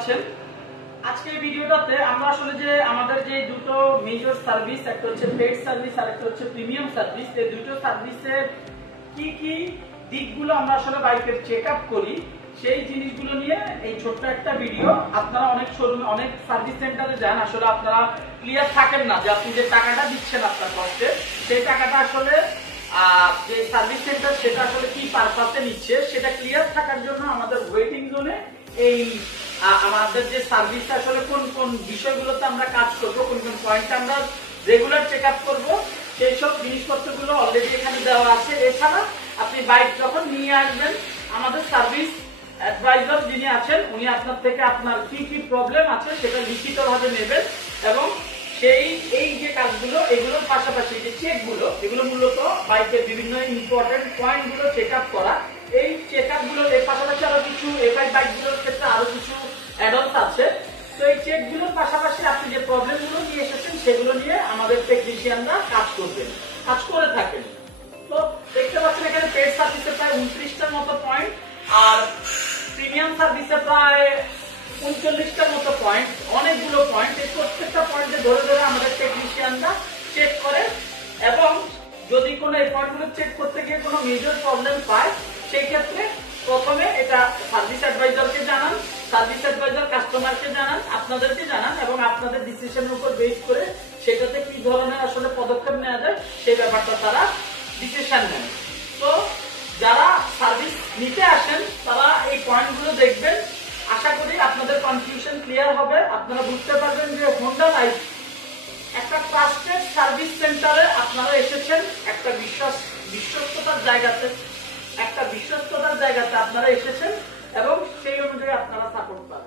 আছেন? আজকে এই ভিডিওটাতে আমরা আসলে যে আমাদের যে দুটো মেজর সার্ভিস, একটা হচ্ছে পেড সার্ভিস আর একটা হচ্ছে প্রিমিয়াম সার্ভিস, এই দুটো সার্ভিসের কি কি দিকগুলো আমরা আসলে বাইকের চেকআপ করি সেই জিনিসগুলো নিয়ে এই ছোট্ট একটা ভিডিও। আপনারা অনেক শোরুমে, অনেক সার্ভিস সেন্টারে যান, আসলে আপনারা ক্লিয়ার থাকেন না যে আপনি যে টাকাটা দিচ্ছেন আপনার কষ্টে, সেই টাকাটা আসলে যে সার্ভিস সেন্টার সেটা আসলে কি পারপাসে নিচ্ছে সেটা ক্লিয়ার থাকার জন্য আমাদের ওয়েটিং জোনে এই আমাদের যে সার্ভিস আসলে কোন কোন বিষয়গুলোতে আমরা কাজ করব, কোন কোন পয়েন্টে আমরা রেগুলার চেক আপ করবো, সেই সব জিনিসপত্রগুলো অলরেডি এখানে দেওয়া আছে। এছাড়া আপনি বাইক যখন নিয়ে আসবেন, আমাদের সার্ভিস অ্যাডভাইজার যিনি আছেন উনি আপনার থেকে আপনার কি কি প্রবলেম আছে সেটা লিখিতভাবে নেবেন এবং এই যে কাজগুলো, এগুলোর পাশাপাশি যে চেকগুলো, এগুলো মূলত বাইকের বিভিন্ন ইম্পর্টেন্ট পয়েন্টগুলো চেক আপ করা। এই চেক আপ গুলোর পাশাপাশি আরো কিছু বাইকগুলোর ক্ষেত্রে আরো কিছু অ্যাডভান্স আছে। তো এই চেকগুলোর পাশাপাশি আপনি যে প্রবলেমগুলো নিয়ে এসেছেন সেগুলো নিয়ে আমাদের টেকনিশিয়ানরা কাজ করে থাকেন। তো দেখতে পাচ্ছেন এখানে পেড সার্ভিসে প্রায় 29টার মতো পয়েন্ট আর প্রিমিয়াম সার্ভিসে প্রায় 39টার মতো পয়েন্ট, অনেকগুলো পয়েন্ট। এই প্রত্যেকটা পয়েন্টে ধরে ধরে আমাদের টেকনিশিয়ানরা চেক করে এবং যদি কোনো এই পয়েন্টগুলো চেক করতে গিয়ে কোনো মেজর প্রবলেম পায়, সেই ক্ষেত্রে প্রথমে এটা সার্ভিস অ্যাডভাইজারকে জানান, সার্ভিস অ্যাডভাইজার কাস্টমারকে জানান, আপনাদেরকে জানান এবং আপনাদের ডিসিশনের উপর বেস করে সেটাতে কি ধরনের আসলে পদক্ষেপ নেওয়া যায় সেই ব্যাপারটা তারা ডিসিশন নেন। তো যারা সার্ভিস নিতে আসেন তারা এই পয়েন্টগুলো দেখবেন। আশা করি আপনাদের কনফিউশন ক্লিয়ার হবে, আপনারা বুঝতে পারবেন যে হোন্ডা লাইফ একটা ট্রাস্টেড সার্ভিস সেন্টারে আপনারা এসেছেন, একটা বিশ্বস্ততার জায়গাতে আপনারা এসেছেন এবং সেই অনুযায়ী আপনারা সাপোর্ট পাবেন।